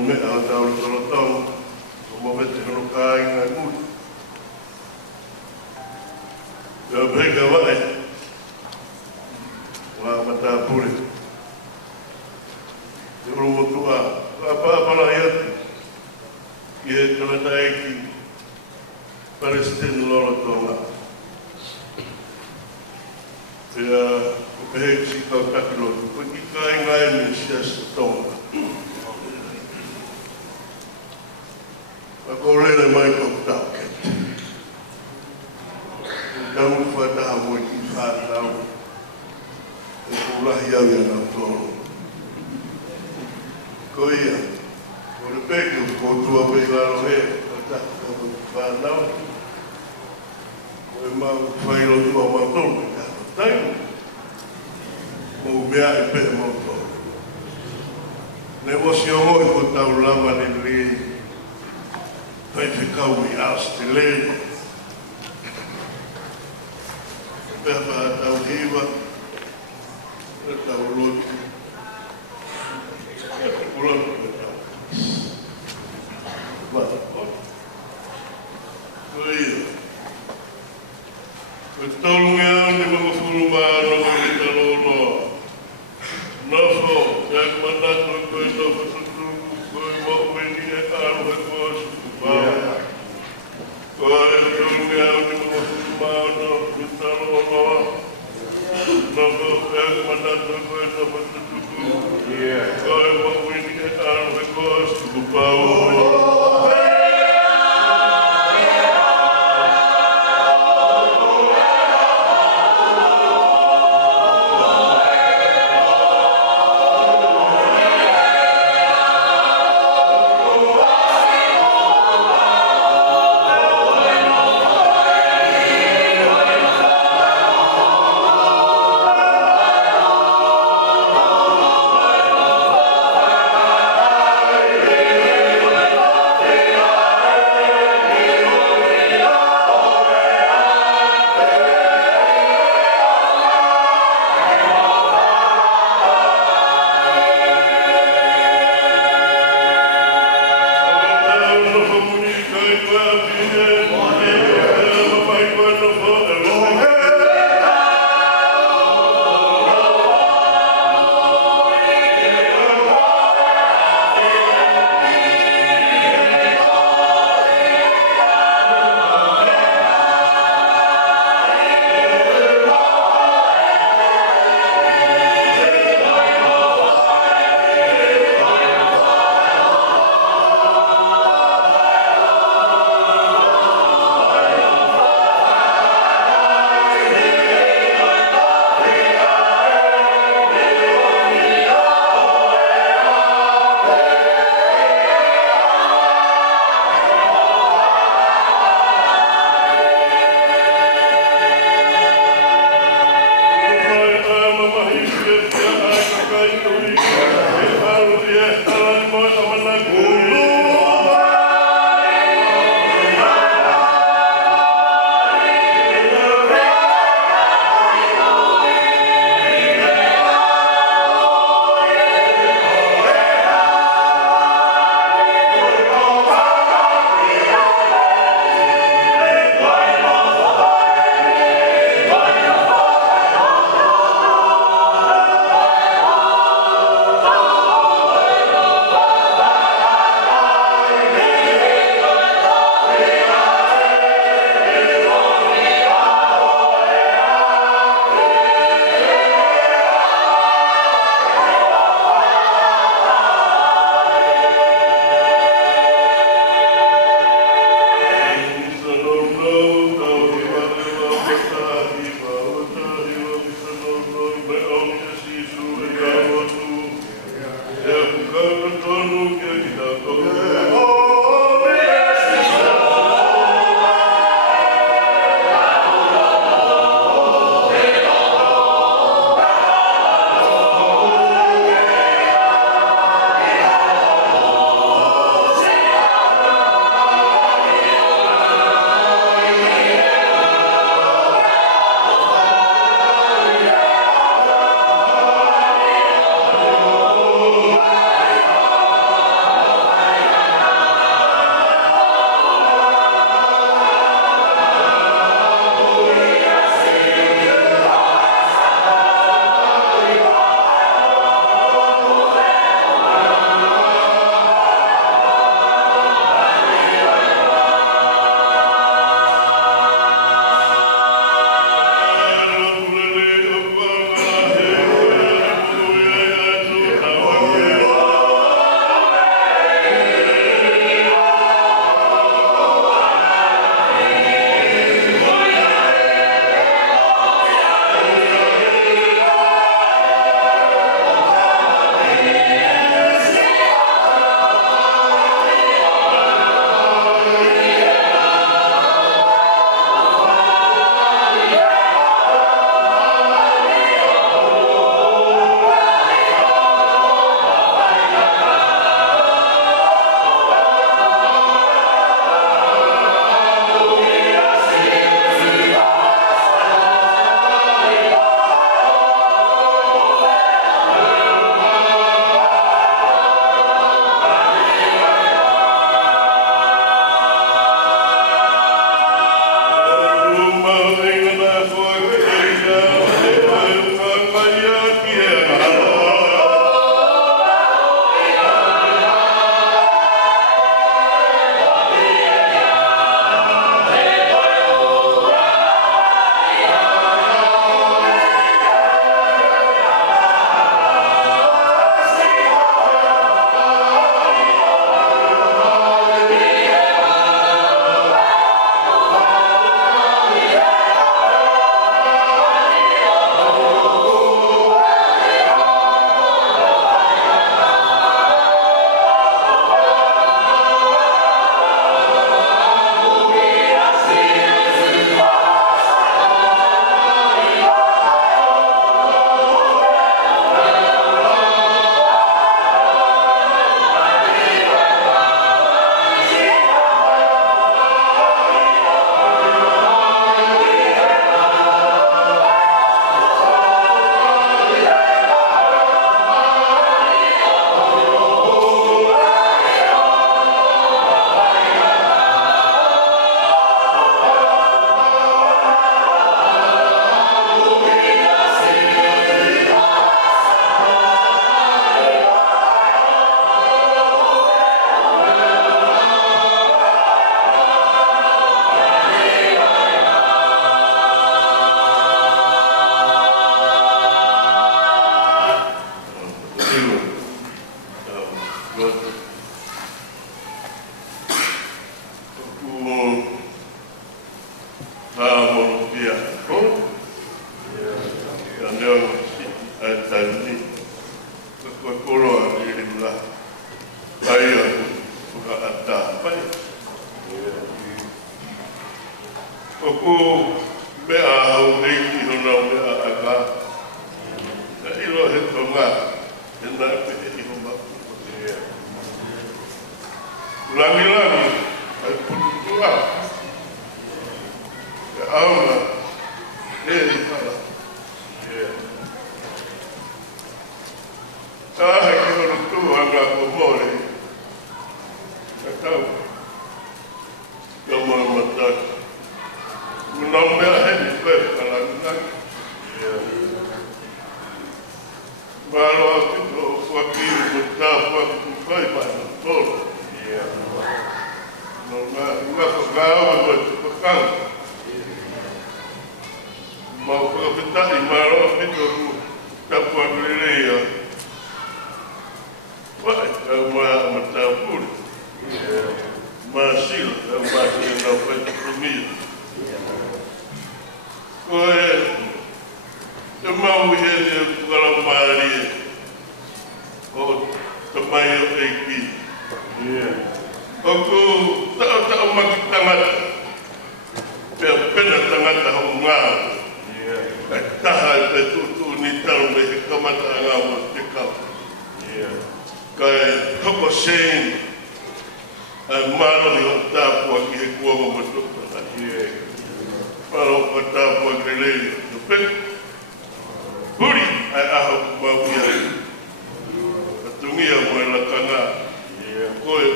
me au tau tolo tau, o mo vete hono ka inga kuri. Ia peka wae, wā mata pure. Te uru motua, wā pāpala i atu, ki he tangata eki, Palestine loro tonga. Ia, o pehe si kau takilotu, koe ki ka inga e me sias tonga. Ako lele mai kau tau kete. Kamu whataha mo ki whātau. E kurahi au ia nau tōru. Ko ia, o le peke o kōtua wei laro he, whataha kamu ki whātau. Ko e mau whairo tua mau tōru, e kāna tainu. Mo mea e pehe mau tōru. Ne wasi o hoi ko tau lama ne li. Pai whikau i Australia. Pēpa tau hiwa, e tau lotu. E kukulonu e tau. Mata kona. Ko ia. Ko tolungi au ni mga furu maano ko i talo loa. Nofo, e manatu e koe nofo tutuku, koe mo weni e aru e koe suku. Koe tolungi au ni mga furu maano ko i talo loa. Nofo, e manatu e koe nofo tutuku, koe mo weni e aru e koe suku. Oh,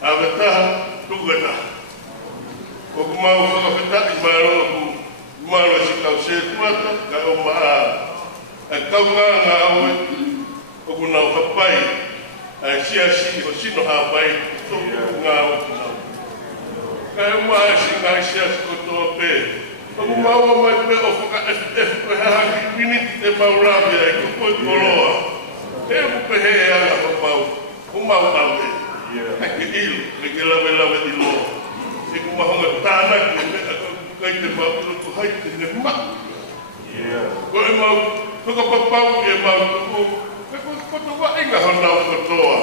Avetaha tugana. O kumau whakawheta I maro ku maro si kau se tuata ka o maa. A kau ngā aue o kunau hapai. A sia si o sino hapai toku ngā o kunau. Ka e maa si ngā sia si kotoa pē. O kumau o mai pē o whaka efu haki piniti te maurawi ai kukoi koroa. E upe he anga o mau. O mau aue. Ake ilu, me ke lawe I loa. E kumahonga tāna ke me kai te mau tu hai te ne mak. Ko e mau whakapapau e mau tuku. E koto wa inga honau kotoa.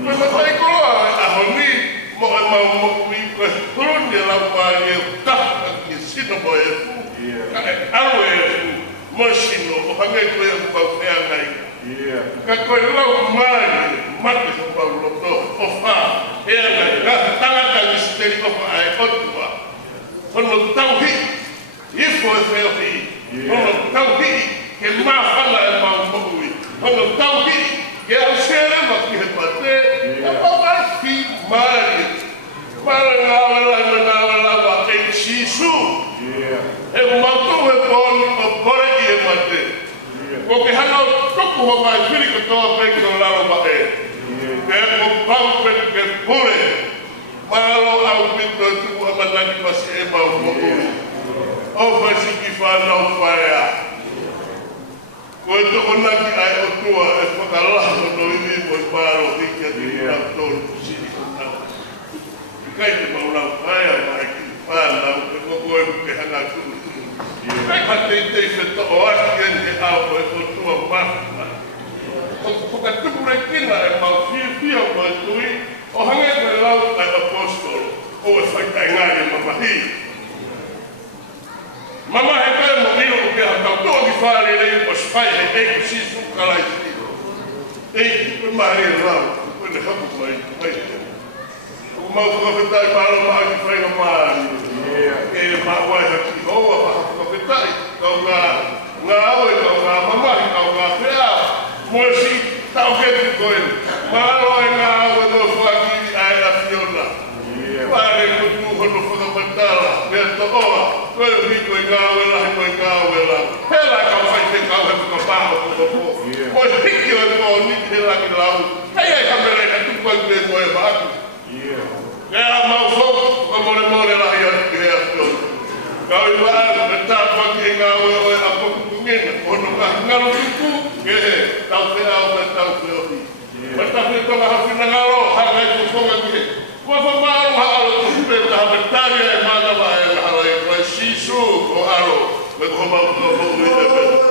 Me matai koroa a honi mo e mau moku I koe huruni e lau pāri e taka ki sino mo e fu. Ka e awe e fu. Mo sino o hangai koe e mau whea ngai. Ka koe lau maari mate ko pau loto o wha. Hea ngai, ka tangata ki steri ofa ai otua. Hono tauhi, ifo e wheo hi. Hono tauhi, ke mawhana e mau mohui. Hono tauhi, ke au sere ma ki he pate. E pawai ki maari. Mara ngāwela me ngāwela wa e sisu. E umautu he pōni o kore I e mate. Ko ke hana o toku ho mai whiri ko toa peki o laro ma e. Ke ko pau peki ke pure. Maro au pito e tuku amanaki pasi e mau moku. O whasi ki whanau whaea. Ko e toko naki ai o tua e whakalaho no iwi mo I maro hiki a tiki nau tōru kusiri o nau. I kai te maurau whaea mai ki whanau e koko e ke hanga tunu. Kai hate I te wheta o aki en he au e o tua mahuna. O whakatupu rei kina e mau whia mai tui, o hange koe lau ai apostolo, o e whaitai ngāi e mamahi. Mama he koe mo ino o kia hatau tō ki whāre rei o spai he eiku sisu kalai tiro. Eiku koe mahi e rau, koe ne hapu mai te. O mau whakawhetai pālo maa ki whainga maari. E maa wai haki hoa maa whakawhetai. Kau ngā aue, kau ngā mamahi, kau ngā whea. Moesi, tau heti koe. Maro e ngā aue no whakiri ai a Fiona. Whare kutu hono whakapatala. Mea to oa, koe riko I ngā aue lahi koe ngā aue lahi. Hela kau whai te kau he whakapaho kukapo. Moe hiki o e kō niki he laki lau. Hei ai kamere e tuku ai kue koe whaku. Ea mau whoku, ka more lahi ati he a Fiona. Kau I waa, me tāpaki e ngā aue oe a pokukungina. Ono ka ngaro tuku, ke he, tau te au me tau te ohi. Ma tapu e tonga hawhi na ngaro, haka I kukonga ki he. Kua whamaro haaro to hupe ta hape taria e manawa e ngahara e kai sisu o aro. Me kuha mau kua whoku I te pena.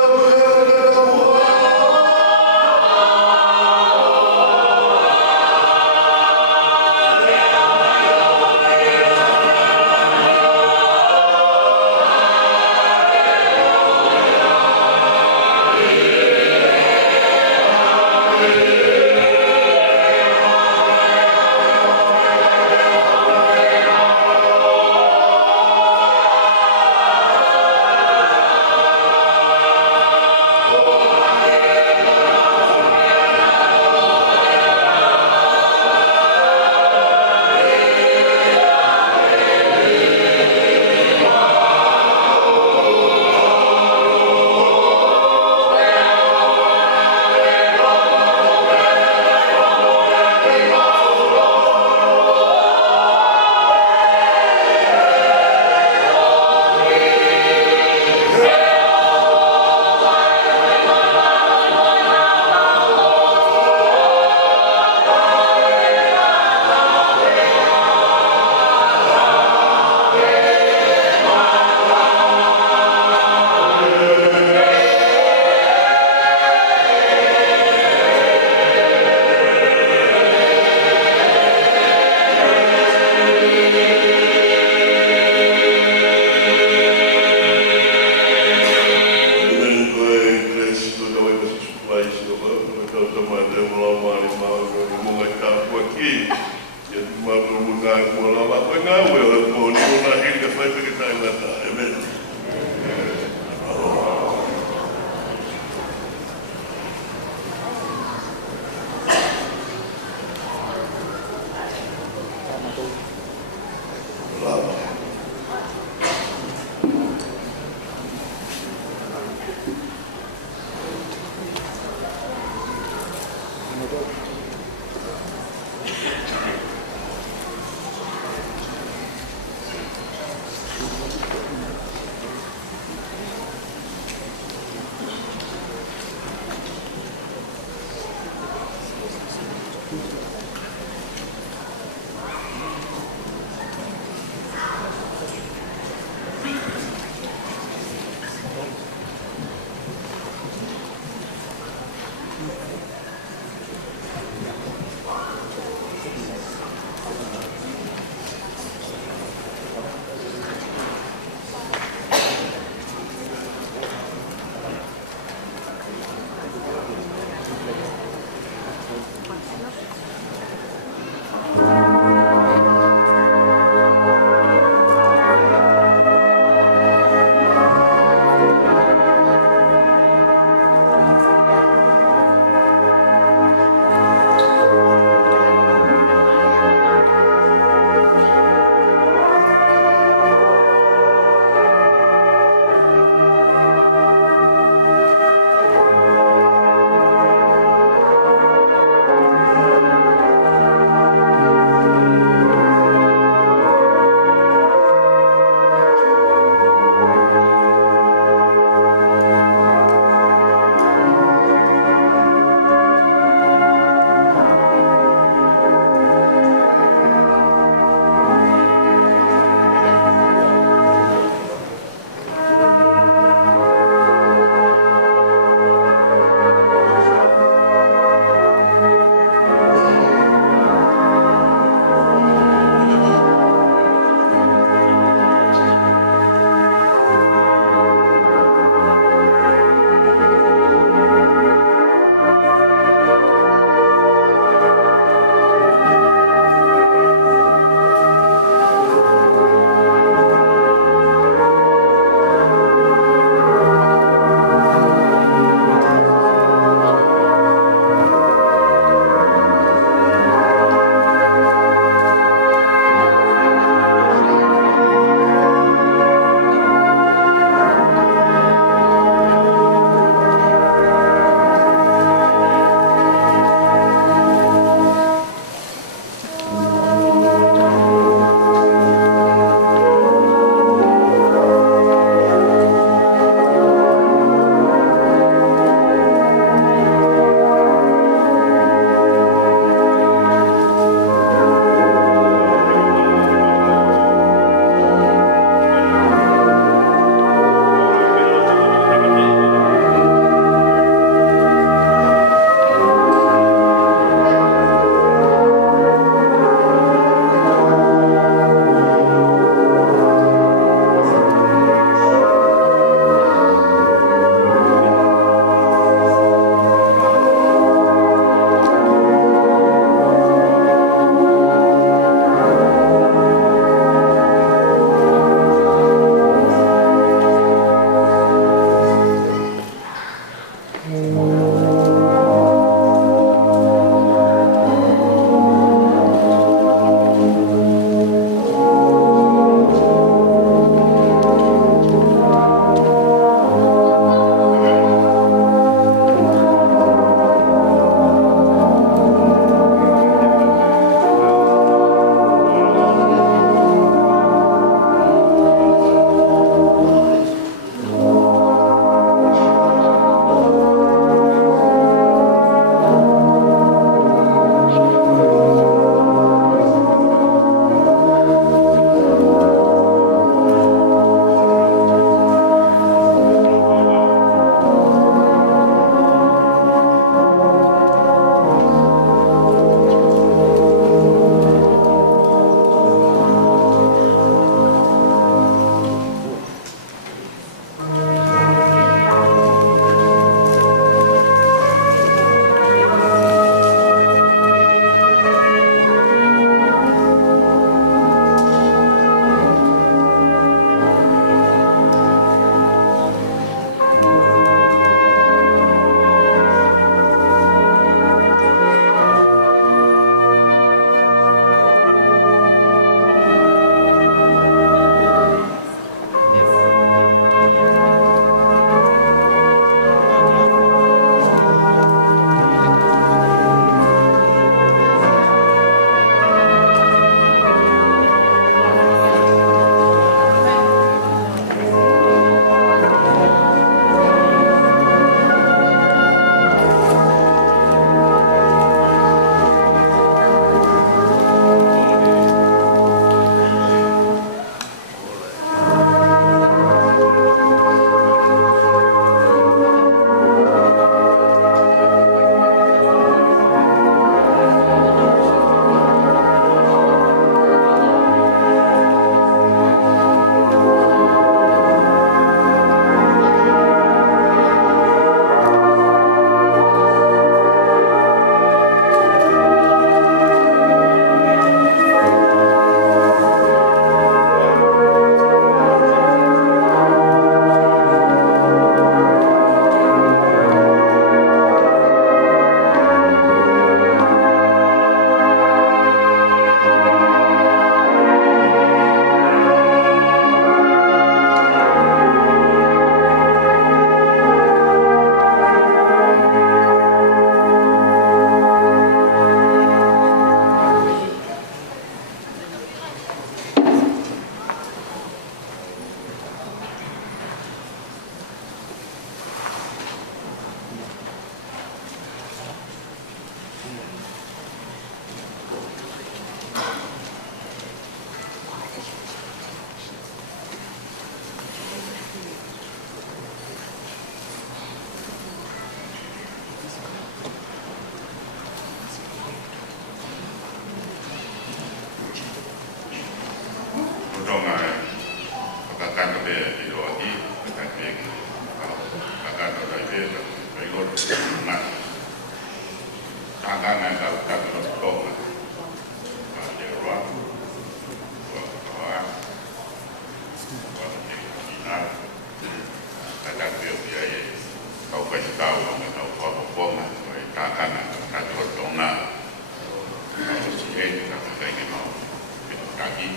kaki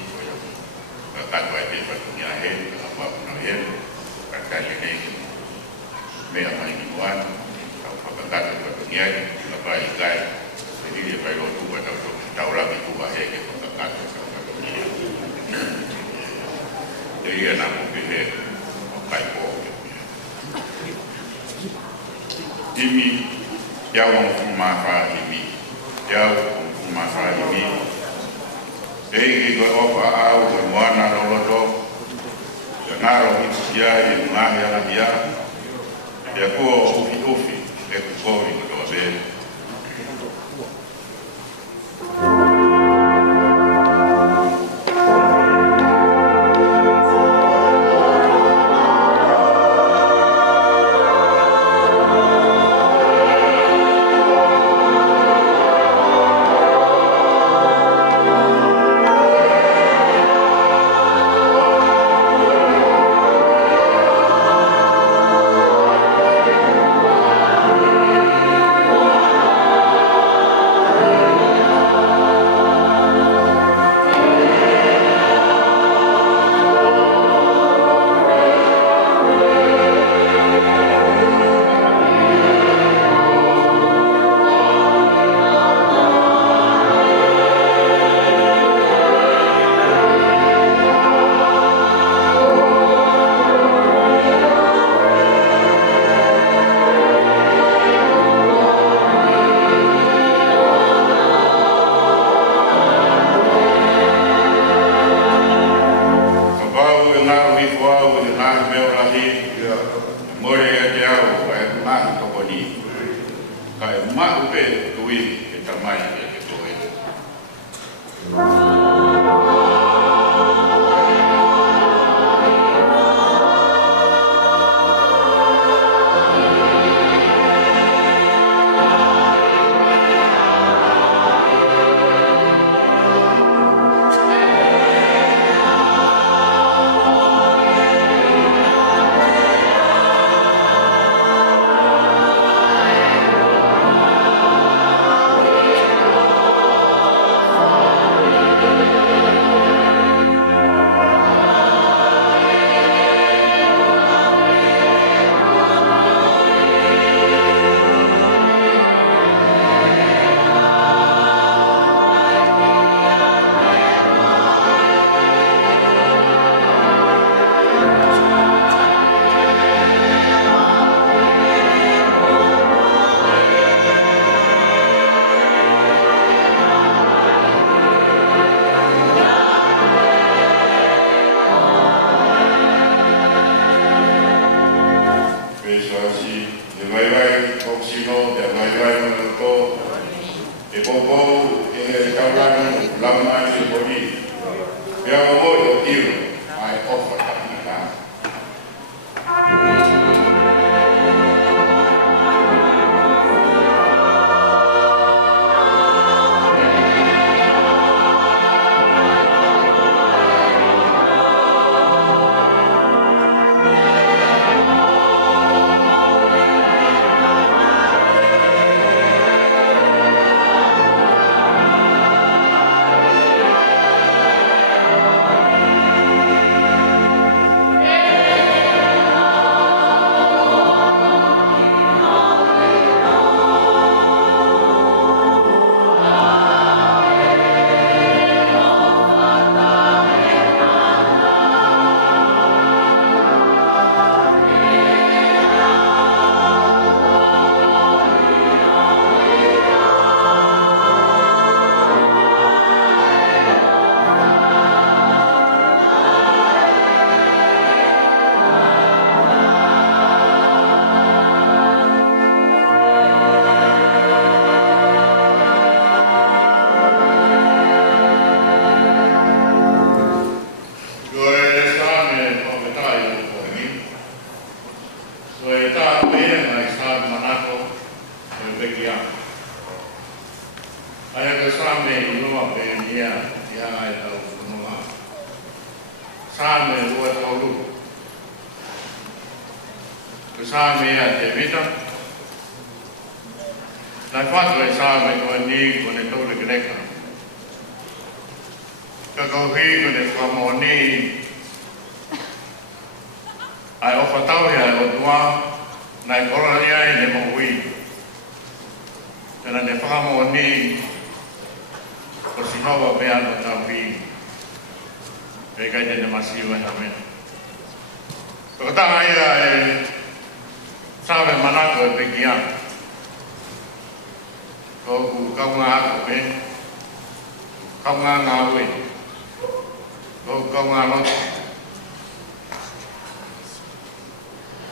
kat wajib patungnya apa pun kat kali ini memang hiburan kat patungnya apa ikai jadi dia perlu tu pada tahu lagi tu bahaya ke kat patungnya jadi anak pilih kai po ini jauh masa ini jauh masa ini Egi ko ofa au ko mwana roloto naro hisia ni mahya na bia ya ko ufi e ko ko be Kakahi ko ne whamoni ai o whatau ia o tua nai korani ai ne maui. Tena ne whamoni o sinoa pea no tauhi. E kai tene masiu e hame. Kakataha ia e sawe manako e pekia. Koku kaunga ako pe. Kaunga ngā ue. Koku kaunga loto.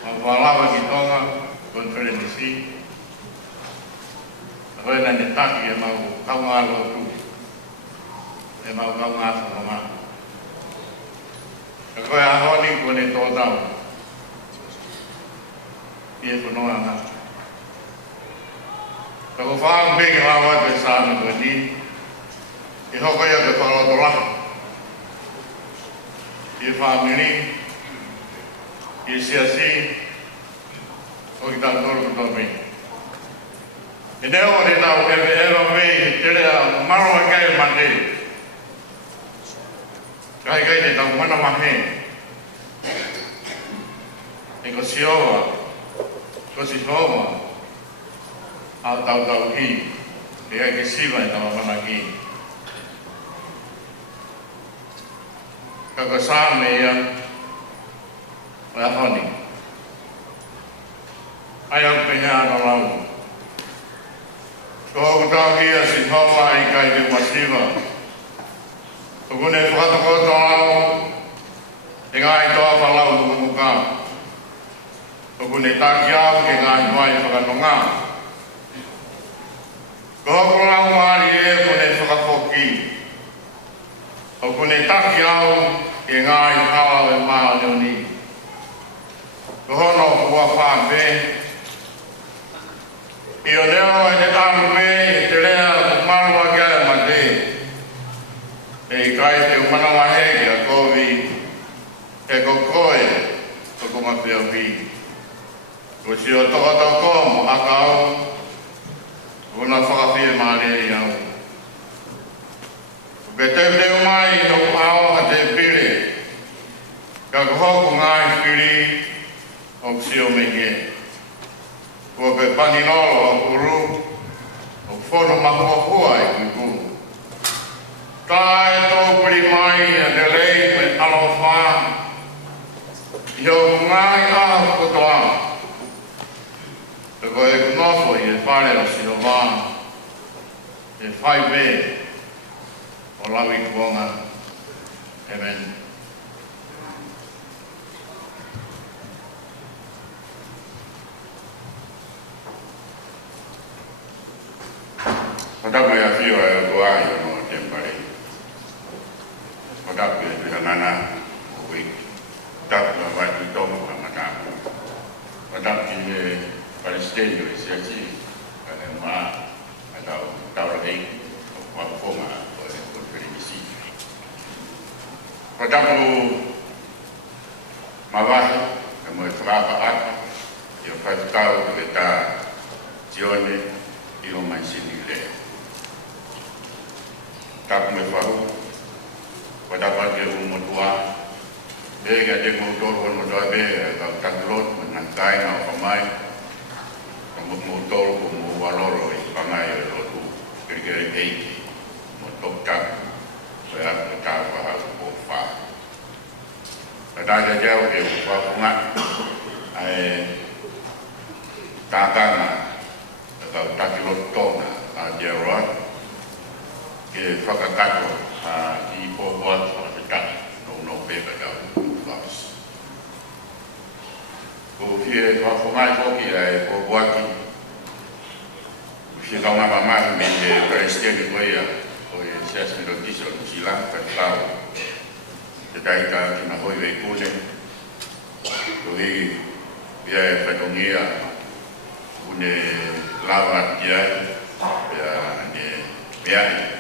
Mawalawa ki tonga, konfere nisi. Hoi na ne taki e mau kaunga loto. E mau kaunga whanonga. Ka koe ahoni kone tō tau. Ie whanoa ngā. Ka ko whaang peke lawa te sāna koe ni. I hoko ia te whaloto la. Ie whaamiri. Ie siasi. O ki tau toro kuto me. E neo o te tau kewe ero me i tere a maroa kai mande. Kai kai te tau mana mahe. E ko sioa. Ko si hoa. Au tau ki. E ai ke siwa e tama mana ki. Ka ko saa me ia. O e honi. Ai au pe hea no lau. Ko hoku tau ki a si hoa i kai te masiwa. Ko kune whakatako tō lau. E ngai toa whalau tuku muka. Ko kune taki au ke ngai mai whakatonga. Ko hoku lau maari e kune whakapoki. Ko kune taki au ke ngai hawa e maa neoni. Ko hono kua whaampe. I o leo e te tamu me i te rea ku marua kia e mate. E i kai te umanawa heke a kovi. E ko koe ko kumapia pi. Ko si o toka toko mo akau. Kuna whakapia maare i au. Ko ke te umai no ku ao ha te pire. Ka ko hoku ngai whiri o si o me he. Ko pe paninolo o kuru. O whono mahua e kuku. Tae tō piri mai a te rei me alofa. Io ngai aho kotoa. Te koe kunofo i e whare o sinova. E whai me o lawi kuonga. Amen. Whatapu ia whio e kua i ono tempare. Whatapu e whihangana o wiki. Whatapu a waitu tomo ka matapu. Whatapu ki me Palestino i siasi. Kane maa a taura hei o waponga o e konferimisi. Whatapu mawahi e mo e whakapa aka. I o whaitutau ke tā tione i o maisini lea. Tapu me whahu, whatapa ke umotua, ega te moutoru o motoa be, ka takulot, manankai na o whamai, ka moutoru ko mo waloro i whamai o lotu, kirikere eiki, mo tok taku, o e aku tāu wahau o wha. Ka tāia jau e wapunga, ai tākanga, ka takulot tōna, a Gerard, ke whakakato i pōpua o te taki, no pepa tau whaus. Ko whie whafongai whoki e pōpua ki, whie kaunga mamahi me te Palestini koea, o e sias me rotiso o Sila, whaitau, te taika ki na hoi wei kune, ko hi pia e whaitongia, kune lawa ki ai, pia ne peai,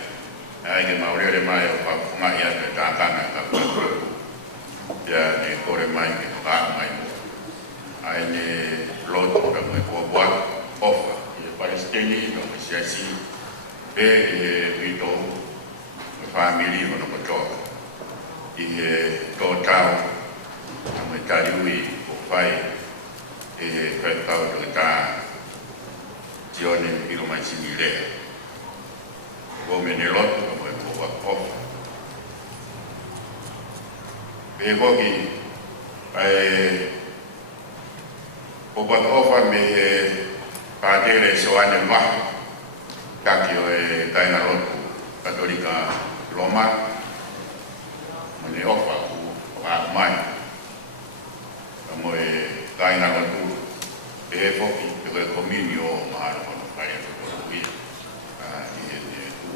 ai ke maurere mai o whakunga ia te tātanga ka kukuru. Ia ne kore mai ke wha mai mo. Ai ne lotu ka mai kua buat ofa. Ia Palestini no me siasi. Be e vito. family o no kotoa. I he tōtau a me tariui o whai e he whaipau to ta tione i roma sini lea. Ko me ne lotu ka mo e ko wakofa. Pe koki o wakofa me he pātere soane mahu taki o e taina lotu Katolika Roma mane ofa ku wa mai mo e taina lotu e foki e kominio ma no pai to wi e tu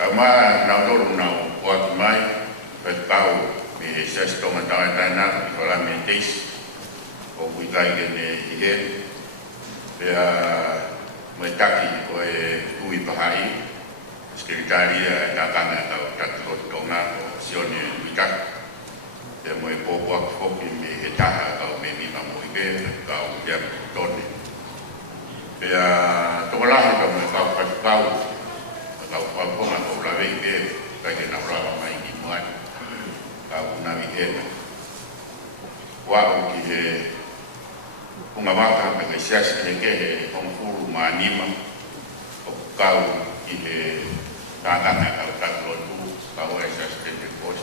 ama na do na o mai pe tau me se sto ma taina solamente o wi dai ne e mo taki o e tui pahai Sekretaria datang atau takut dona sione mikak dia mau bawa kopi mehita atau menimam muibe kau jam toni dia tolah itu kau kau apa kau lagi dia bagi nak berapa main imuan kau nabi dia wah kita pengawasan negosiasi ke pengfuru manima kau kita Kadang kalau tak lotu, kau esas pendekos,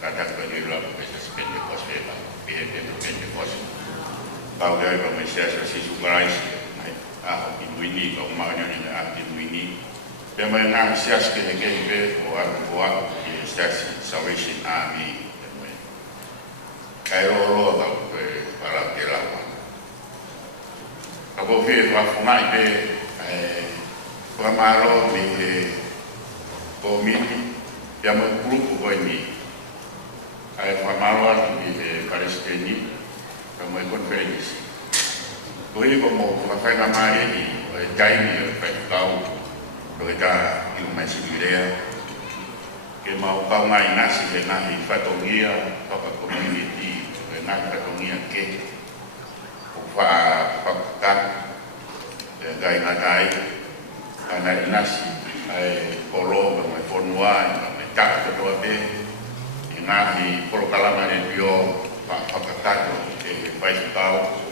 kadang berilah esas pendekos lelah, pendekos. Kau dari Malaysia sesi sukarais, ini kau maknya ini, dia menang sias ke buat stasi Salvation Army, Kairo kau para kelawan. Kau fikir apa Pamaro me komiti yang grupo ko ini ay pamaro ni Palestini como conferência hoje como café na mare ni time pescau do está mais ideia que mau kau ngai nasi de nahi fatogia toka community na fatogia ke fa gai ngatai ana nasi ai polo me fonua me tak to be inahi prokalama ne bio pa pakatato e faz tau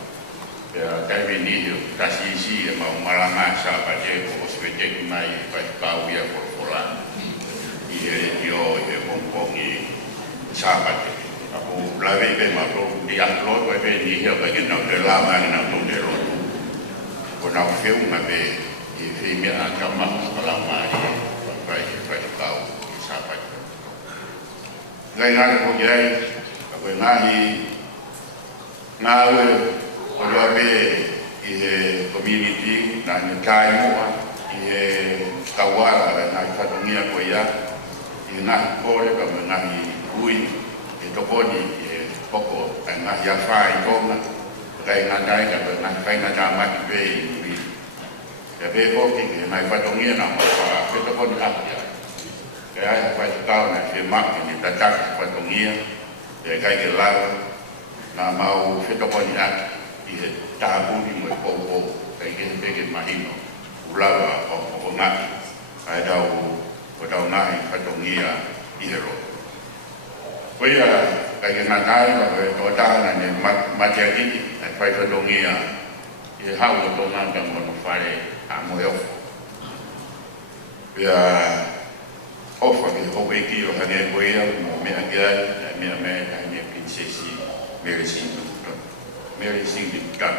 ya kai ni tasisi e mau malanga sa pa je ko svete mai faz tau ya porfola e io e pompongi sa pa je aku lave be ma pro di anglo be ni he ba ke no de la ma na to de ro ko na feu ma be e me akama para mari vai tau sapat ngai ngai ko gai ko ngai ngawe ko be i community na ni kai mo i tawara na fatongia ko ya i na ko le ka ngai ui i to ko ni poko na ya fai ko na kai ngai ka na kai na ta ma be ya bebo que na fatongia na pa que to con atia que hay pa tao na que mak ni ta tak fatongia de kai que la na mau que to con at y ta bu ni mo po kai que be que imagino ulava o na ai dau na fatongia y hero pues kai que na kai ba to ta na ni materiali pa fatongia y how to na da mo fare amoyo ya ofa que obeki o hane boya mo me agal me hane princesi merecing kan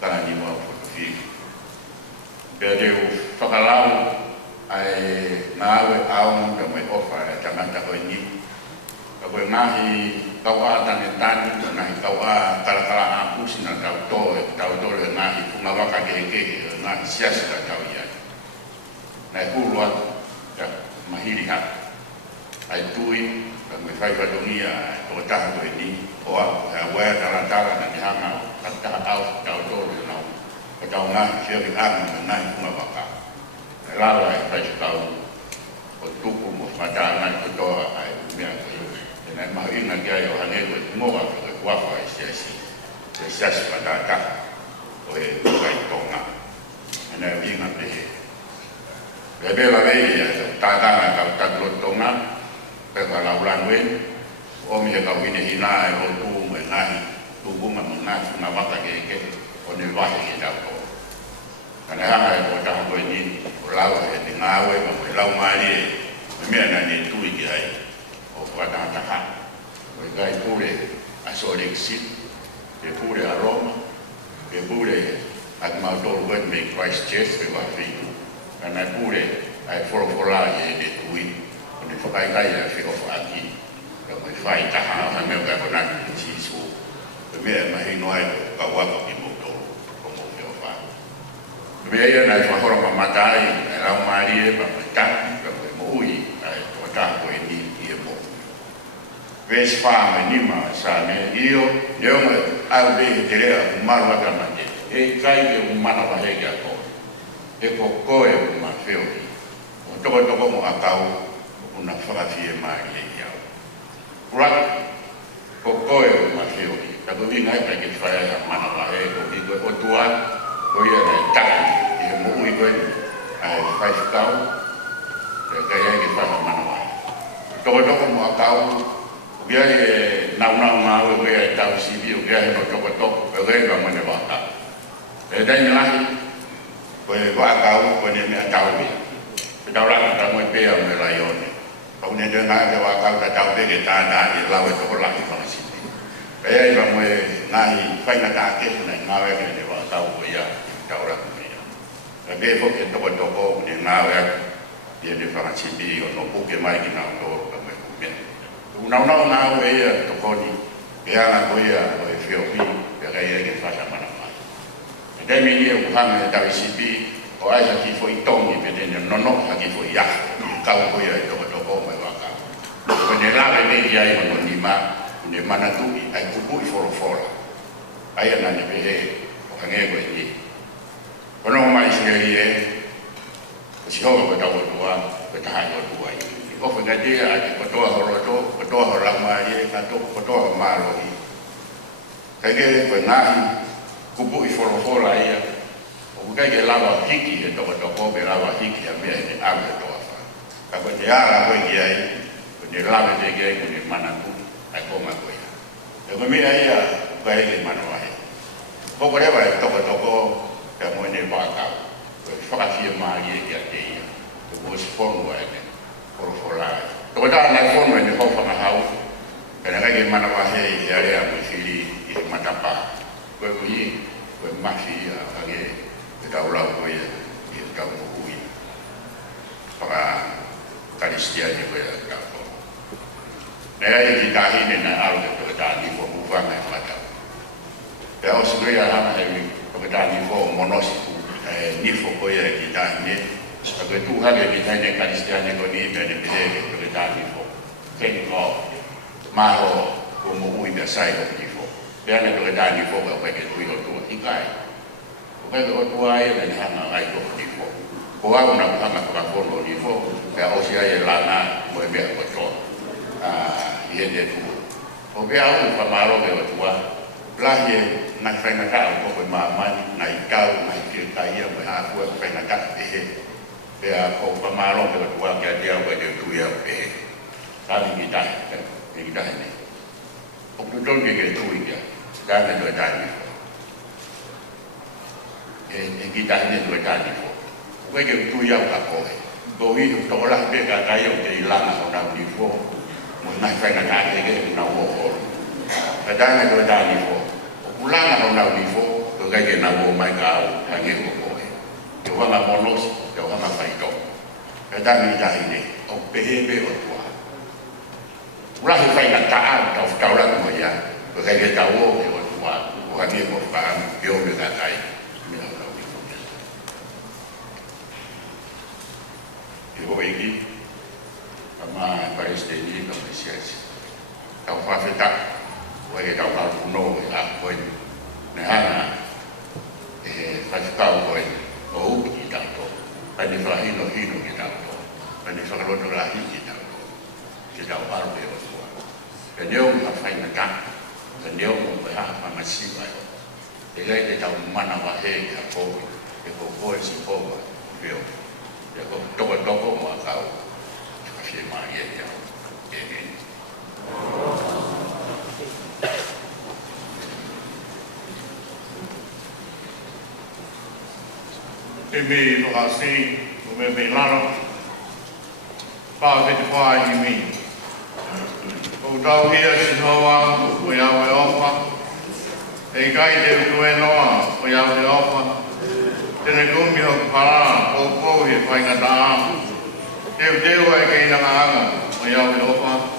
kana ni mo fotofi pero fakalau ai nawe au da me ofa tamata ko ni ko ngahi kawa tan nahi kawa kala aku sina tau to le ngahi kumawaka ke na siasa tau ya na puluan ya mahiri ha ai tui ka me fai fatomia to ta ko ni o wa tala na ni hanga ta tau to le no ko tau na sia ki ang na kumawaka la fai tau o tuku mo mata na to ai me na mahiri na ya yo hane mo wa fa siasa pada o e kai tonga na vinga pe bebe la veia ta Peka laulan wen, o mi he kau ine hina e o tu me ngai, tu bunga me ngai, na waka ke, o ne wahe ke tau to. Kana hanga e o taha koe ni, o lau e te ngāwe, ma koe lau maari e, me mea na ne tui ki ai, o whataha taha. Koe kai pure a Salt Lake City, ke pure a Roma, ke pure at Mount Olivet me Christchurch pe wa fiku. Kana pure ai forofola e de tui, o ne whakai kai a whio whaaki, ka koe whai taha a mea kai konaki ki chisu. Pe mea mahi noai ka wako ki motoro, ko mo whio whaaki. Pe mea ia nai whahora ma matai, ai lau maari e, pa mai taki, ka koe mo ui, ai toa taha koe ni i e mo. Vesi wha me nima sa ne io, leo me au de te rea umaru aka mate, e kai e umana wa hege a koe, e ko koe uma whio ki, o toko mo akau, una whakawhie maari e iau. Uraki, ko koe uma whio ki, tako vi ngai pai ki whaia a mana wa hege, ko ki koe o tua, ko ia nei taki, i he mo ui koe, ai whai whikau, e kai ai ki whaia mana wa hege. Toko mo akau, Gia e nau ngāwe wea e tau sibi o gia e no toko e rega mane waka. E dai lahi, koe waka u koe ne mea tau bia. E tau laki ta moe pēa me lai one. Kau ne te ngā ke waka u ta tau bia ke tāna e lau e toko laki waka sibi. E ai wa moe ngāhi whainga tā kehu nei ngāwe ke ne waka u koe ia tau laki mea. E pē fo ke toko ne ngāwe ia ne waka sibi o no puke mai ki nau tōru ka moe kumea. Nau ngā ue ia tokoni, e anga koe ia o e whiopi, e rei e ke whasa mana mai. E te mini e uhanga e tawi sipi, o ai haki fo i tongi, pe tene nono haki fo i aha, kau koe ia e toko mai waka. Koe ne lawe me ki ai hono nima, ne mana tuki, ai kupu i fora. Ai ana ne pehe, o hange koe ni. Kono mai sireri e, o si hoka koe tau tua, koe tahai o tua i. Ko fa dia ake kotoa horoto, kotoa horama ye kato kotoa malo i. Kage ko nahi kupu i forofola ia. O kage lava hiki e toko be lava hiki a mea ni ame toa fa. Ka ko te ara ko i ai, ko te lava te ai ko ni manatu ai ko ma ko ia. E ko mea ia ko ai mana wae. Ko ko rewa e toko te mo ne baka. Ko whakawhia maari e kia te ia. Ko si fono wae ne. Forofolai. Toko tā nai whono e ne hōwhanga hau. E nā kai mana wahe i area mui whiri i he matapa. Koe kui, koe mafi a hage e tau lau koe i he tau mokui. Whaka karistia ni koe a tau koe. Nea i ki tāhine nai aru ke toka tā ni who muwanga e matau. Pea o sugui a hama hewi toka tā ni who monosiku nifo koe e ki tāhine. Ako tu hage ki taine karistiane ko ni me ne pidege ko le tani fo. Keni ko maho ko mo ui me sai ko ni fo. Peane ko le tani fo ko ke tui o tu ikai. Ko ke o tu ai le hanga ai ko ni fo. Ko au na hanga ko ko no ni fo. Pe o sia e lana mo me ko to. Ie de tu. O be au pa maro me o tu a. Plahe na fenga ka ko ma mani na ikau na ke kai ia mo ha ko fenga ka te. Pea ko pamaro ke tua ke dia ko de tuia pe tali ni dai ni dai ni o tu ton ke tuia da ne do dai ni ki dai ni do dai ni ko ke tuia ka ko go i to la pe ka dai o te lana o na ni fo mo na fa na ka ke na wo ko da ne do dai ni fo o lana o na ni fo to ke na wo mai ka ha nge ko te wanga monos, te wanga whaito. E tangi tahine, o pehebe o tua. Urahi whaina taa, tau whakauratu mo ia, ko kei tau o ke o tua, o hangi mo whaam, ke o me katai, me au rau i kumia. E ho eki, kama paresteni, kama siasi. Tau whawheta, o e tau karuno, e a koe, ne hana, e whawhikau koe, o uki ki tātou, pani whahino ki tātou, pani whakaroto rahi ki tātou, ki tau arpe o tua. Ka neo ma whaina tā, ka neo ma whaha whamasiwa o. E gai te tau mana wahe ki a koe, e ko koe si koe, veo. E ko toko mo a kau, e ka whie maa ia ia, e me to I see, me lano. Pa te whai I mi. O tau hia si hoa, o iawe ofa. E kai te utu e noa, o iawe ofa. Tene kumi ho para, o kou he whainga taa. Teu teu ai kei nanga anga, o iawe ofa.